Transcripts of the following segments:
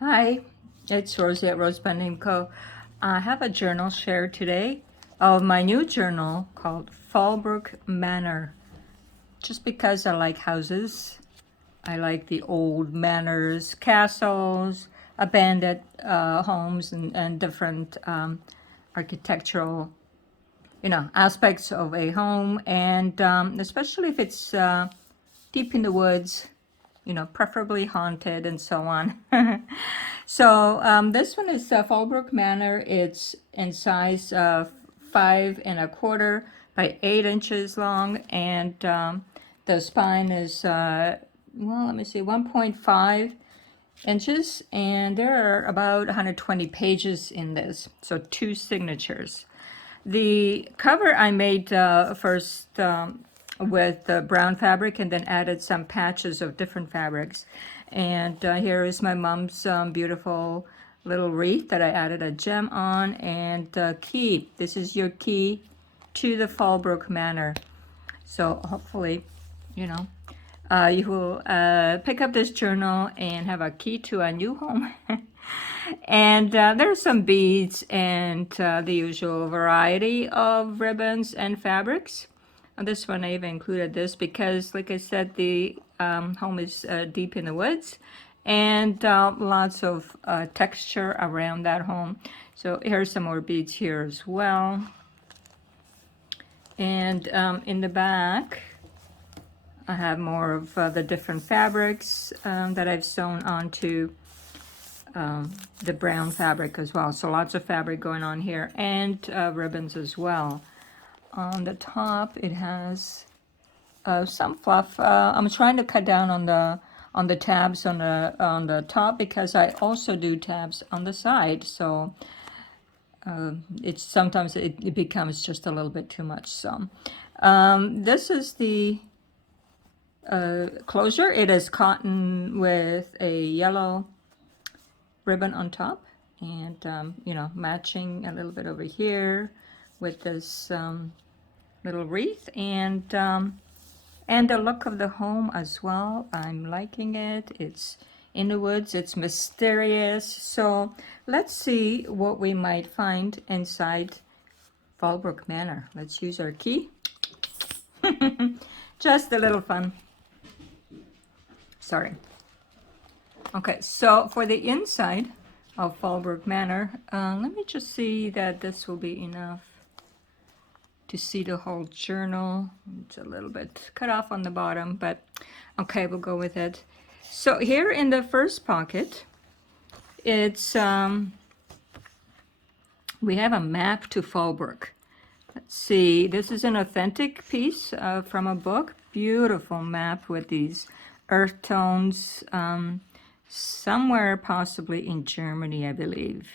Hi, it's Rosie at RoseByNameCo. I have a journal share today of my new journal called Fallbrook Manor. Just because I like houses, I like the old manors, castles, abandoned homes, and different architectural, aspects of a home, and especially if it's deep in the woods, preferably haunted and so on. So this one is Fallbrook Manor. It's in size 5 1/4 by 8 inches long, and the spine is let me see, 1.5 inches, and there are about 120 pages in this, so 2 signatures. The cover I made first with the brown fabric and then added some patches of different fabrics. And here is my mom's beautiful little wreath that I added a gem on, and key. This is your key to the Fallbrook Manor. So hopefully, you know, you will pick up this journal and have a key to a new home. And there's some beads and the usual variety of ribbons and fabrics. On this one, I even included this because, like I said, the home is deep in the woods, and lots of texture around that home. So here's some more beads here as well. And in the back, I have more of the different fabrics that I've sewn onto the brown fabric as well. So lots of fabric going on here, and ribbons as well. On the top, it has some fluff. I'm trying to cut down on the tabs on the top because I also do tabs on the side. So it's sometimes it becomes just a little bit too much. So this is the closure. It is cotton with a yellow ribbon on top, and matching a little bit over here with this little wreath, and the look of the home as well. I'm liking it. It's in the woods, it's mysterious. So let's see what we might find inside Fallbrook Manor. Let's use our key. Just a little fun. Sorry. Okay, so for the inside of Fallbrook Manor, let me just see that this will be enough to see the whole journal. It's a little bit cut off on the bottom, but okay, we'll go with it. So here in the first pocket, it's we have a map to Fallbrook. Let's see, this is an authentic piece from a book. Beautiful map with these earth tones. Somewhere possibly in Germany, I believe.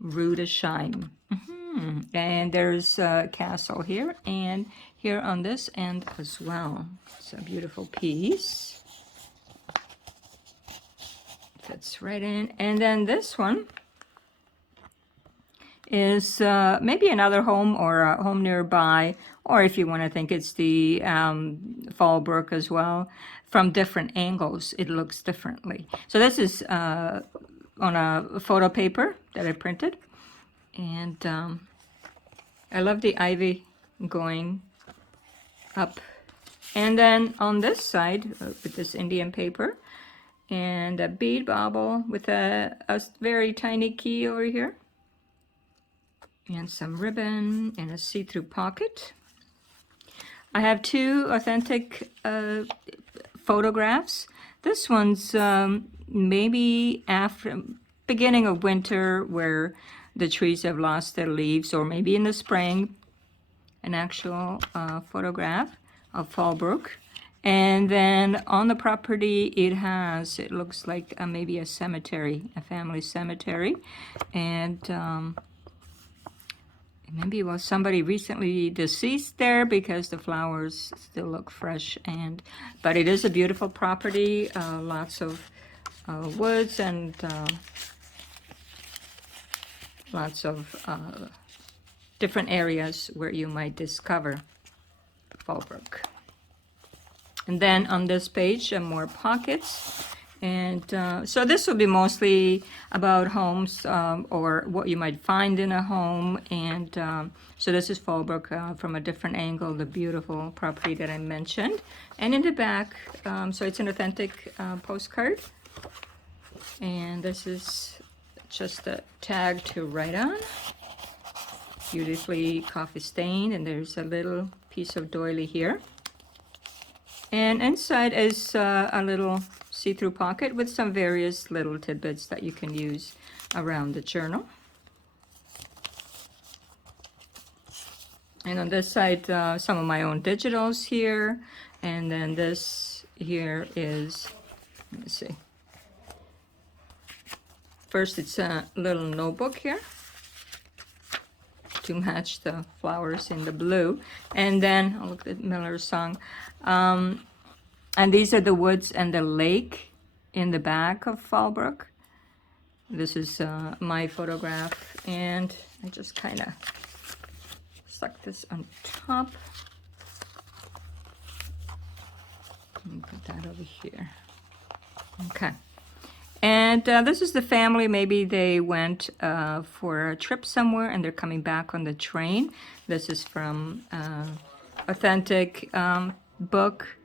Rudesheim. And there's a castle here, and here on this end as well. It's a beautiful piece. Fits right in. And then this one is maybe another home or a home nearby, or if you want to think it's the Fallbrook as well. From different angles, it looks differently. So this is on a photo paper that I printed, and I love the ivy going up. And then on this side, with this Indian paper, and a bead bauble with a very tiny key over here, and some ribbon and a see-through pocket. I have two authentic photographs. This one's maybe after beginning of winter, where the trees have lost their leaves, or maybe in the spring, an actual photograph of Fallbrook. And then on the property, it looks like maybe a cemetery, a family cemetery, and maybe was somebody recently deceased there because the flowers still look fresh. But it is a beautiful property, lots of woods, and lots of different areas where you might discover Fallbrook. And then on this page, more pockets. And so this will be mostly about homes or what you might find in a home. And so this is Fallbrook from a different angle, the beautiful property that I mentioned. And in the back, so it's an authentic postcard. And this is just a tag to write on. Beautifully coffee stained, and there's a little piece of doily here. And inside is a little see-through pocket with some various little tidbits that you can use around the journal. And on this side, some of my own digitals here. And then this here is, let me see. First, it's a little notebook here to match the flowers in the blue. And then, oh, look at Miller's song. And these are the woods and the lake in the back of Fallbrook. This is my photograph, and I just kind of stuck this on top. And put that over here. Okay. And this is the family. Maybe they went for a trip somewhere and they're coming back on the train. This is from authentic book,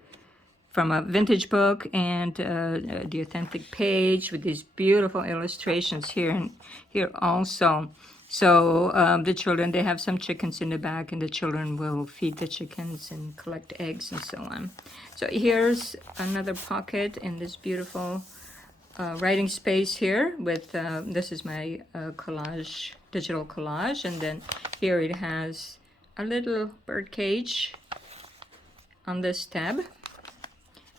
from a vintage book, and the authentic page with these beautiful illustrations here and here also. So the children, they have some chickens in the back, and the children will feed the chickens and collect eggs and so on. So here's another pocket in this beautiful writing space here with, this is my collage, digital collage, and then here it has a little bird cage on this tab.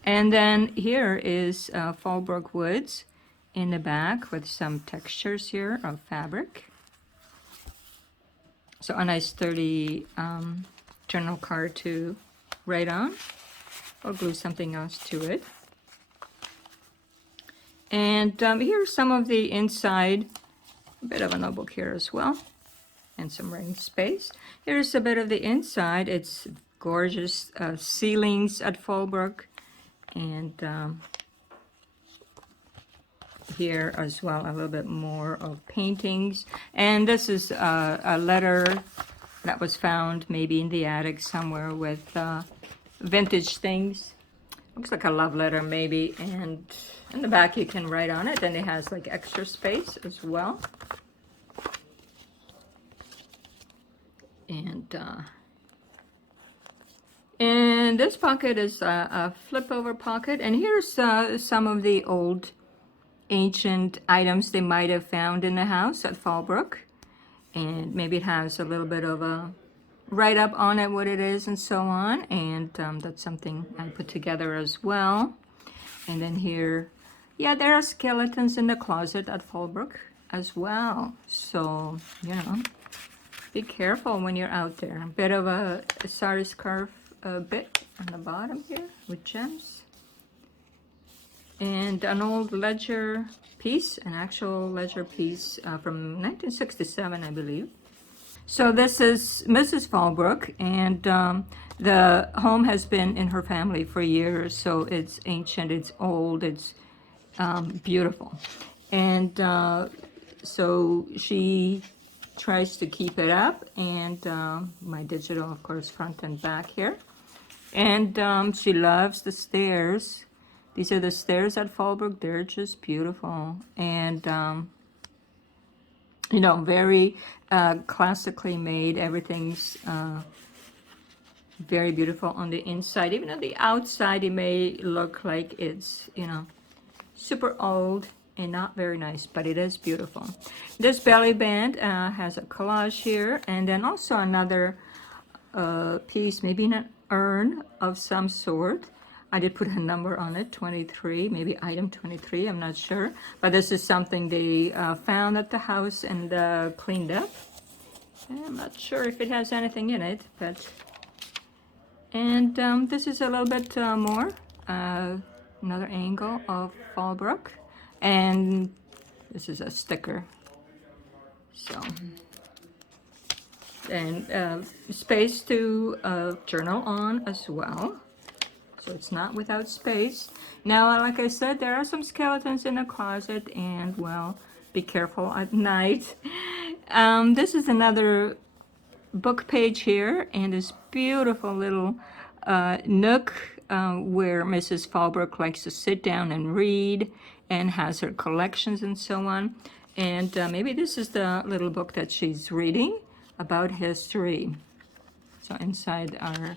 And then here is Fallbrook Woods in the back with some textures here of fabric. So a nice sturdy journal card to write on, or glue something else to it. And here's some of the inside, a bit of a notebook here as well, and some writing space. Here's a bit of the inside. It's gorgeous ceilings at Fallbrook. And here as well, a little bit more of paintings. And this is a letter that was found maybe in the attic somewhere with vintage things. Looks like a love letter maybe. And in the back you can write on it. Then it has like extra space as well. And this pocket is a flip over pocket. And here's some of the old ancient items they might have found in the house at Fallbrook. And maybe it has a little bit of a write-up on it, what it is and so on. And that's something I put together as well. And then here, yeah, there are skeletons in the closet at Fallbrook as well. So, you know, be careful when you're out there. A bit of a sari scarf bit on the bottom here with gems. And an old ledger piece, an actual ledger piece from 1967, I believe. So this is Mrs. Fallbrook, and the home has been in her family for years, so it's ancient, it's old, it's beautiful. And so she tries to keep it up, and my digital, of course, front and back here. And she loves the stairs. These are the stairs at Fallbrook. They're just beautiful. And, you know, very classically made. Everything's very beautiful on the inside. Even on the outside, it may look like it's, you know, super old and not very nice, but it is beautiful. This belly band has a collage here, and then also another piece, maybe an urn of some sort. I did put a number on it, 23, maybe item 23, I'm not sure. But this is something they found at the house and cleaned up. I'm not sure if it has anything in it, but... And this is a little bit more, another angle of Fallbrook. And this is a sticker. So... and space to journal on as well. so it's not without space. Now, like I said, there are some skeletons in the closet, and well, be careful at night. This is another book page here, and this beautiful little nook where Mrs. Fallbrook likes to sit down and read and has her collections and so on. And maybe this is the little book that she's reading about history. So inside are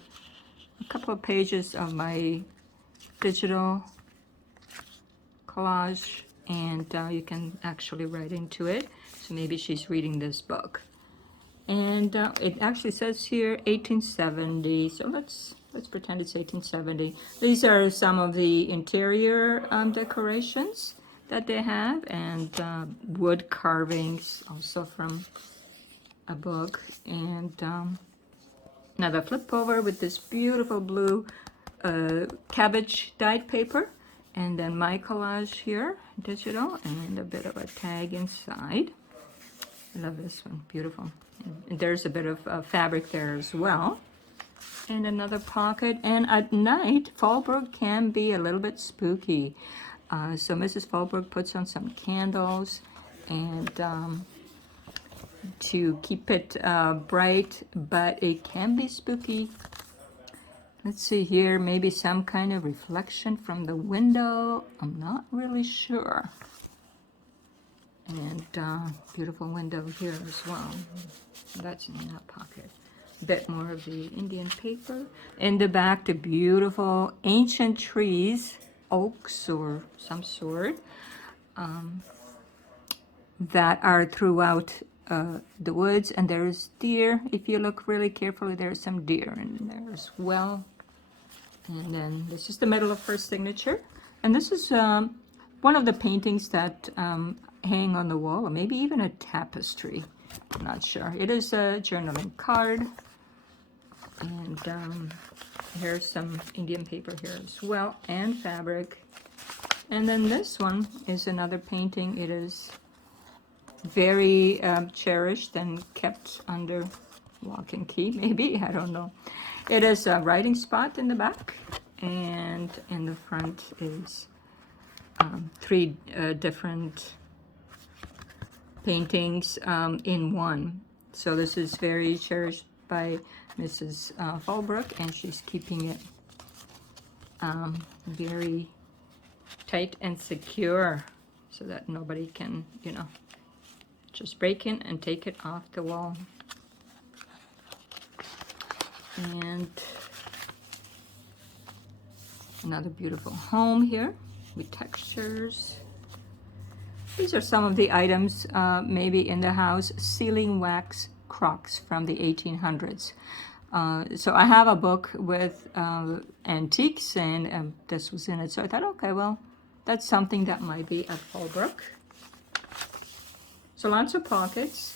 a couple of pages of my digital collage, and you can actually write into it. So maybe she's reading this book. And it actually says here 1870, so let's pretend it's 1870. These are some of the interior decorations that they have, and wood carvings also from a book. And another flip over with this beautiful blue cabbage dyed paper, and then my collage here, digital, and a bit of a tag inside. I love this one, beautiful. And there's a bit of fabric there as well. And another pocket. And at night, Fallbrook can be a little bit spooky. So Mrs. Fallbrook puts on some candles, and to keep it bright, but it can be spooky. Let's see here, maybe some kind of reflection from the window. I'm not really sure. And beautiful window here as well. That's in that pocket. A bit more of the Indian paper. In the back, the beautiful ancient trees, oaks or some sort, that are throughout the woods. And there's deer. If you look really carefully, there's some deer in there as well. And then this is the middle of her signature. And this is one of the paintings that hang on the wall, or maybe even a tapestry. I'm not sure. It is a journaling card. And here's some Indian paper here as well, and fabric. And then this one is another painting. It is very cherished and kept under lock and key, maybe, I don't know. It is a writing spot in the back, and in the front is three different paintings in one. So this is very cherished by Mrs. Fallbrook, and she's keeping it very tight and secure so that nobody can, you know, just break in and take it off the wall. And another beautiful home here with textures. These are some of the items maybe in the house. Sealing wax crocks from the 1800s. So I have a book with antiques, and this was in it. So I thought, okay, well, that's something that might be at Fallbrook. So lots of pockets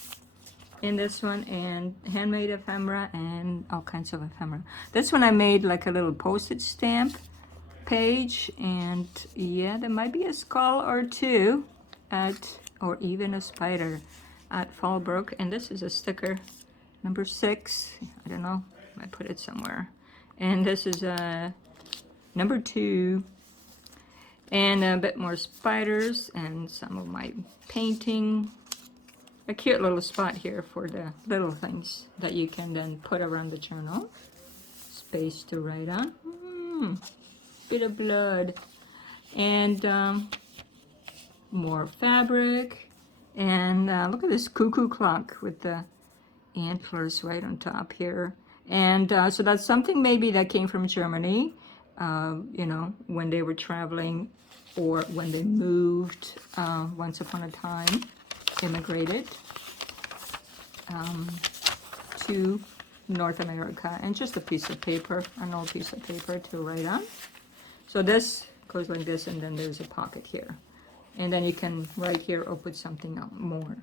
in this one, and handmade ephemera and all kinds of ephemera. This one I made like a little postage stamp page, and yeah, there might be a skull or two or even a spider at Fallbrook. And this is a sticker, number 6. I don't know, I put it somewhere. And this is number 2. And a bit more spiders and some of my painting. A cute little spot here for the little things that you can then put around the journal. Space to write on. Bit of blood. And more fabric. And look at this cuckoo clock with the antlers right on top here. And so that's something maybe that came from Germany, you know, when they were traveling, or when they moved once upon a time, immigrated to North America. And just a piece of paper, an old piece of paper to write on. So this goes like this, and then there's a pocket here. And then you can write here or put something out more.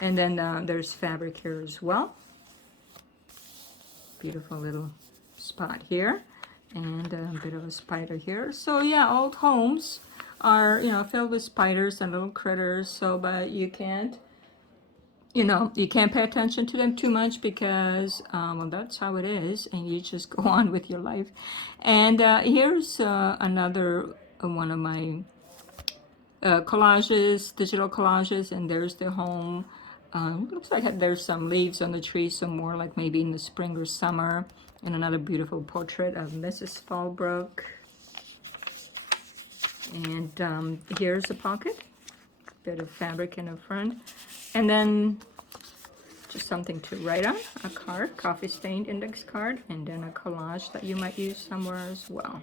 And then there's fabric here as well. Beautiful little spot here. And a bit of a spider here. So yeah, old homes are, you know, filled with spiders and little critters. So, but you can't you know, you can't pay attention to them too much because, well, that's how it is, and you just go on with your life. And here's another one of my collages, digital collages, and there's the home. Looks like there's some leaves on the tree, some more like maybe in the spring or summer, and another beautiful portrait of Mrs. Fallbrook. And here's a pocket, bit of fabric in the front, and then just something to write on, a card, coffee stained index card, and then a collage that you might use somewhere as well.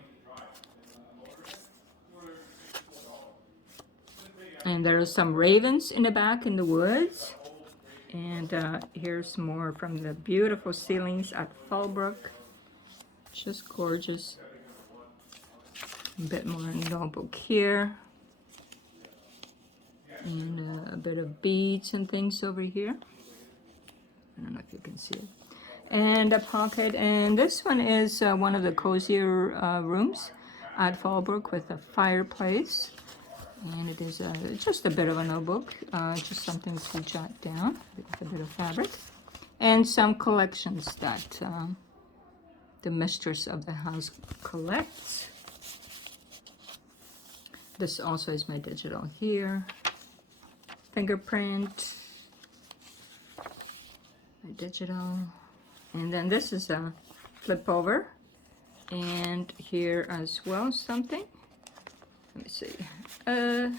And there are some ravens in the back in the woods. And here's more from the beautiful ceilings at Fallbrook. Just gorgeous. A bit more notebook here. And a bit of beads and things over here. I don't know if you can see it. And a pocket. And this one is one of the cozier rooms at Fallbrook with a fireplace. And it is just a bit of a notebook, just something to jot down with a bit of fabric. And some collections that the mistress of the house collects. This also is my digital here. Fingerprint. My digital. And then this is a flip over. And here as well something. Let me see. A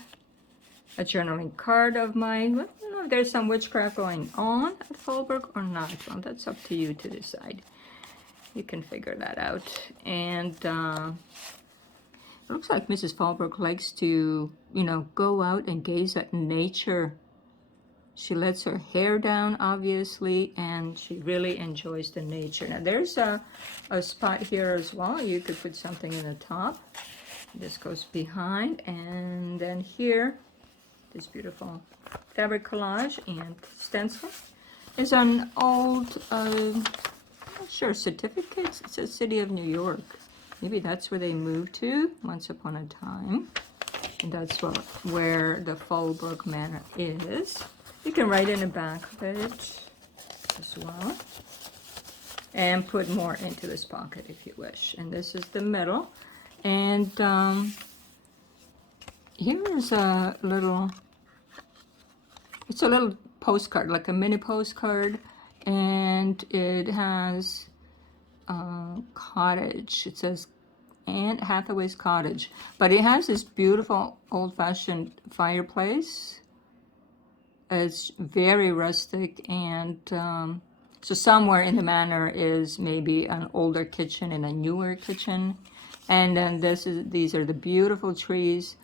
journaling card of mine. I don't know if there's some witchcraft going on at Fallbrook or not. Well, that's up to you to decide. You can figure that out. And it looks like Mrs. Fallbrook likes to, you know, go out and gaze at nature. She lets her hair down, obviously, and she really enjoys the nature. Now, there's a spot here as well. You could put something in the top. This goes behind, and then here, this beautiful fabric collage and stencil is an old, I'm not sure, certificates. It says City of New York. Maybe that's where they moved to once upon a time, and that's where the Fallbrook Manor is. You can write in the back of it as well, and put more into this pocket if you wish. And this is the middle. And here is a little, it's a little postcard, like a mini postcard, and it has a cottage. It says Aunt Hathaway's cottage, but it has this beautiful old-fashioned fireplace. It's very rustic, and so somewhere in the manor is maybe an older kitchen and a newer kitchen. And then these are the beautiful trees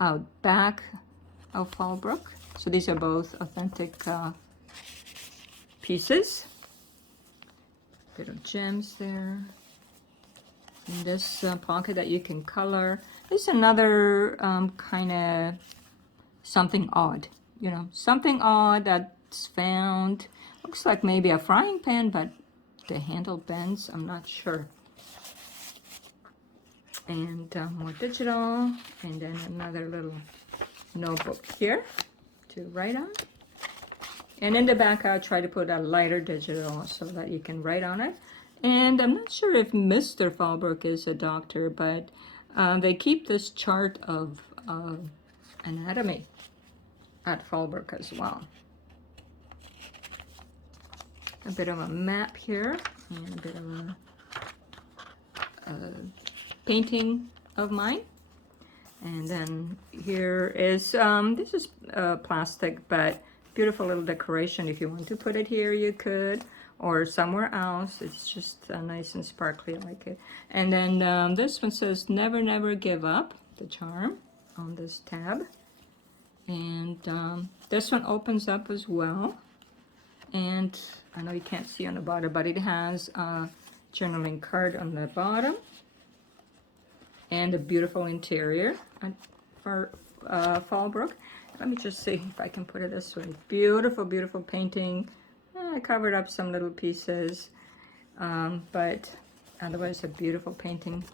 out back of Fallbrook. So these are both authentic pieces. Bit of gems there. And this pocket that you can color. This is another kind of something odd, you know, something odd that's found. Looks like maybe a frying pan, but the handle bends. I'm not sure. And more digital, and then another little notebook here to write on. And in the back, I'll try to put a lighter digital so that you can write on it. And I'm not sure if Mr. Fallbrook is a doctor, but they keep this chart of anatomy at Fallbrook as well. A bit of a map here, and a bit of a painting of mine. And then here is this is plastic, but beautiful little decoration. If you want to put it here, you could, or somewhere else. It's just nice and sparkly. I like it. And then this one says never never give up, the charm on this tab. And this one opens up as well, and I know you can't see on the bottom, but it has a journaling card on the bottom. And a beautiful interior for Fallbrook. Let me just see if I can put it this way. Beautiful, beautiful painting. I covered up some little pieces, but otherwise a beautiful painting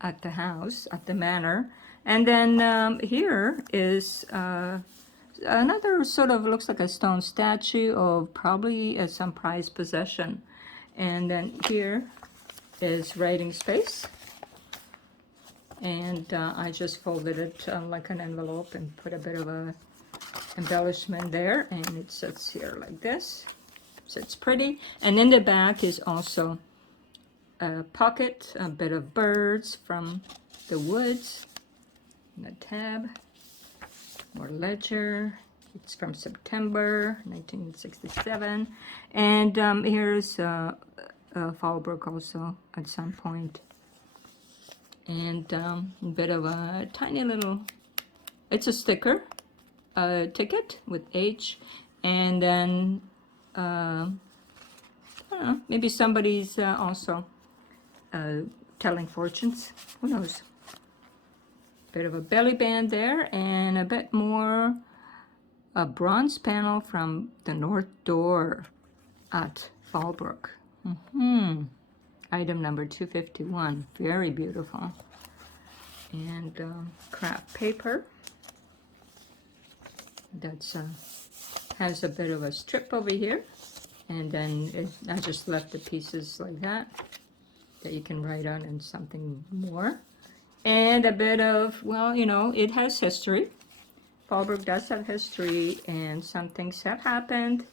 at the house, at the manor. And then here is another sort of looks like a stone statue of probably some prized possession. And then here is writing space. And I just folded it like an envelope and put a bit of a embellishment there, and it sits here like this. So it's pretty. And in the back is also a pocket, a bit of birds from the woods, and a tab, more ledger. It's from September 1967. And here's Fallbrook also at some point. And a bit of a tiny little, it's a sticker, ticket with H, and then I don't know, maybe somebody's also telling fortunes, who knows. Bit of a belly band there, and a bit more, a bronze panel from the north door at Fallbrook. Item number 251, very beautiful. And craft paper. That's has a bit of a strip over here, and then I just left the pieces like that you can write on and something more. And a bit of, well, you know, it has history. Fallbrook does have history, and some things have happened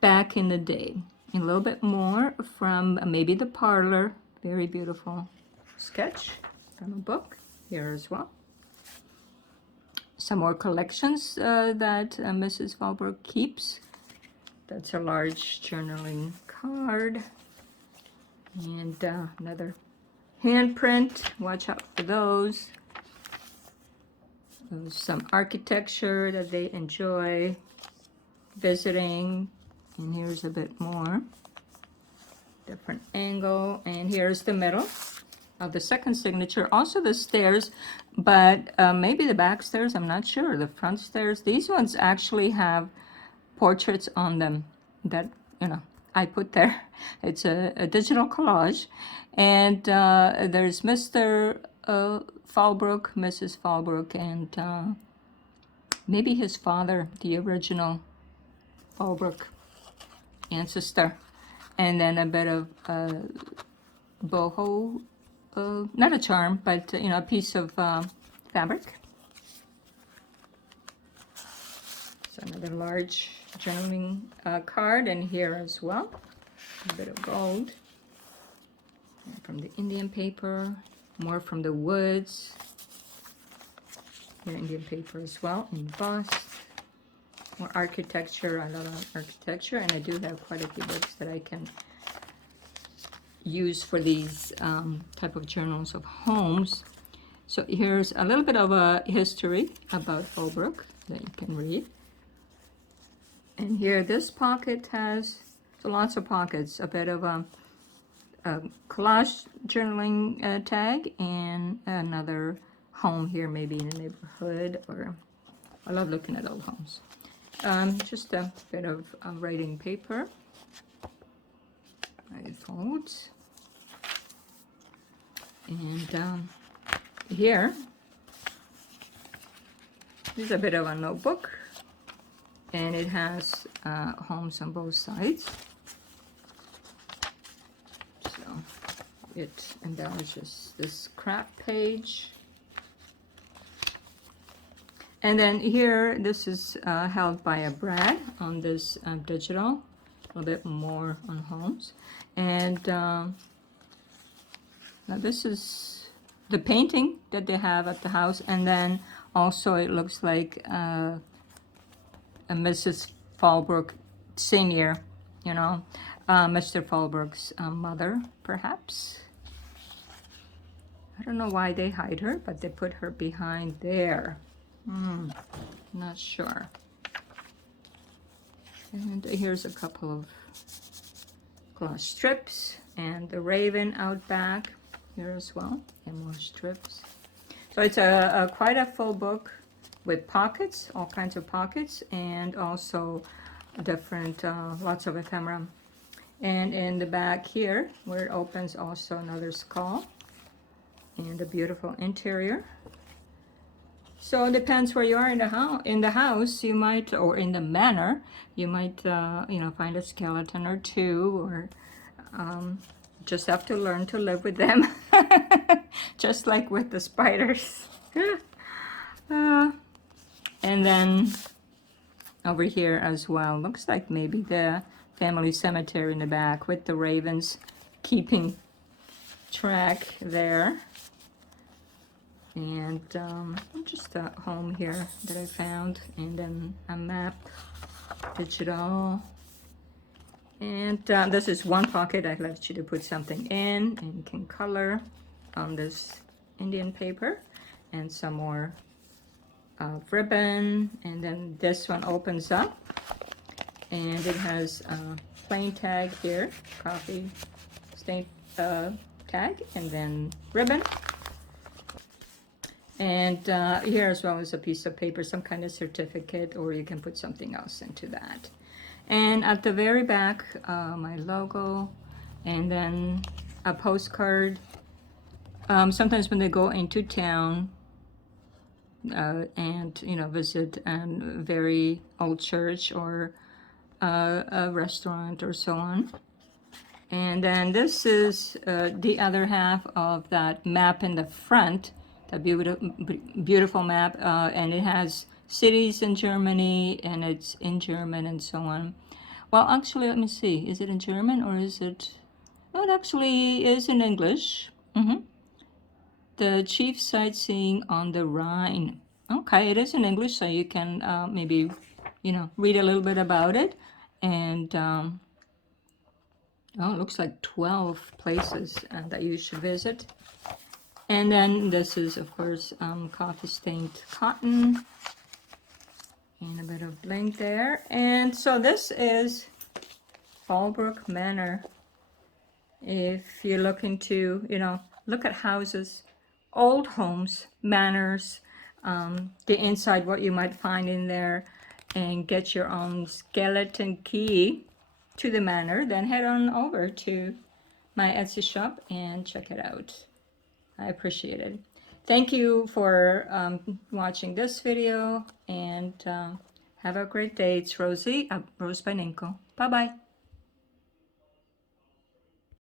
back in the day. A little bit more from maybe the parlor. Very beautiful sketch from a book here as well. Some more collections that Mrs. Fallbrook keeps. That's a large journaling card. And another handprint. Watch out for those. There's some architecture that they enjoy visiting. And here's a bit more. Different angle. And here's the middle of the second signature. Also the stairs, but maybe the back stairs, I'm not sure. The front stairs, these ones actually have portraits on them that, you know, I put there. It's a digital collage. And there's Mr. Fallbrook, Mrs. Fallbrook, and maybe his father, the original Fallbrook ancestor. And then a bit of boho, not a charm, but you know, a piece of fabric. So another large journaling card, and here as well, a bit of gold. And from the Indian paper, more from the woods. Here Indian paper as well, embossed. More architecture. I love architecture, and I do have quite a few books that I can use for these type of journals of homes. So here's a little bit of a history about Fallbrook that you can read. And here this pocket has lots of pockets, a bit of a collage journaling tag, and another home here, maybe in a neighborhood, or I love looking at old homes. Just a bit of writing paper. It folds. And here is a bit of a notebook, and it has homes on both sides. So it embellishes this craft page. And then here, this is held by a Brad on this digital, a little bit more on homes. And now this is the painting that they have at the house. And then also it looks like a Mrs. Fallbrook Sr., you know, Mr. Fallbrook's mother, perhaps. I don't know why they hide her, but they put her behind there. Not sure. And here's a couple of glass strips, and the raven out back here as well, and more strips. So it's a quite a full book with pockets, all kinds of pockets, and also different lots of ephemera. And in the back here, where it opens, also another skull and a beautiful interior. So it depends where you are in the house. In the house, you might, or in the manor, you might, you know, find a skeleton or two, or just have to learn to live with them, just like with the spiders. And then over here as well, looks like maybe the family cemetery in the back with the ravens keeping track there. And just a home here that I found, and then a map, digital. And this is one pocket I let you to put something in, and you can color on this Indian paper, and some more ribbon. And then this one opens up, and it has a plain tag here, coffee stain tag, and then ribbon. And here as well is a piece of paper, some kind of certificate, or you can put something else into that. And at the very back, my logo, and then a postcard. Sometimes when they go into town and, you know, visit a very old church or a restaurant or so on. And then this is the other half of that map in the front, the beautiful map, and it has cities in Germany, and it's in German and so on. Well, actually, let me see. Is it in German or is it? Oh, it actually is in English. The chief sightseeing on the Rhine. Okay, it is in English, so you can maybe, you know, read a little bit about it. And oh, it looks like 12 places that you should visit. And then this is, of course, coffee stained cotton, and a bit of bling there. And so this is Fallbrook Manor. If you're looking to, you know, look at houses, old homes, manors, the inside, what you might find in there, and get your own skeleton key to the manor, then head on over to my Etsy shop and check it out. I appreciate it. Thank you for watching this video, and have a great day. It's Rosie, Rose by Nameco. Bye-bye.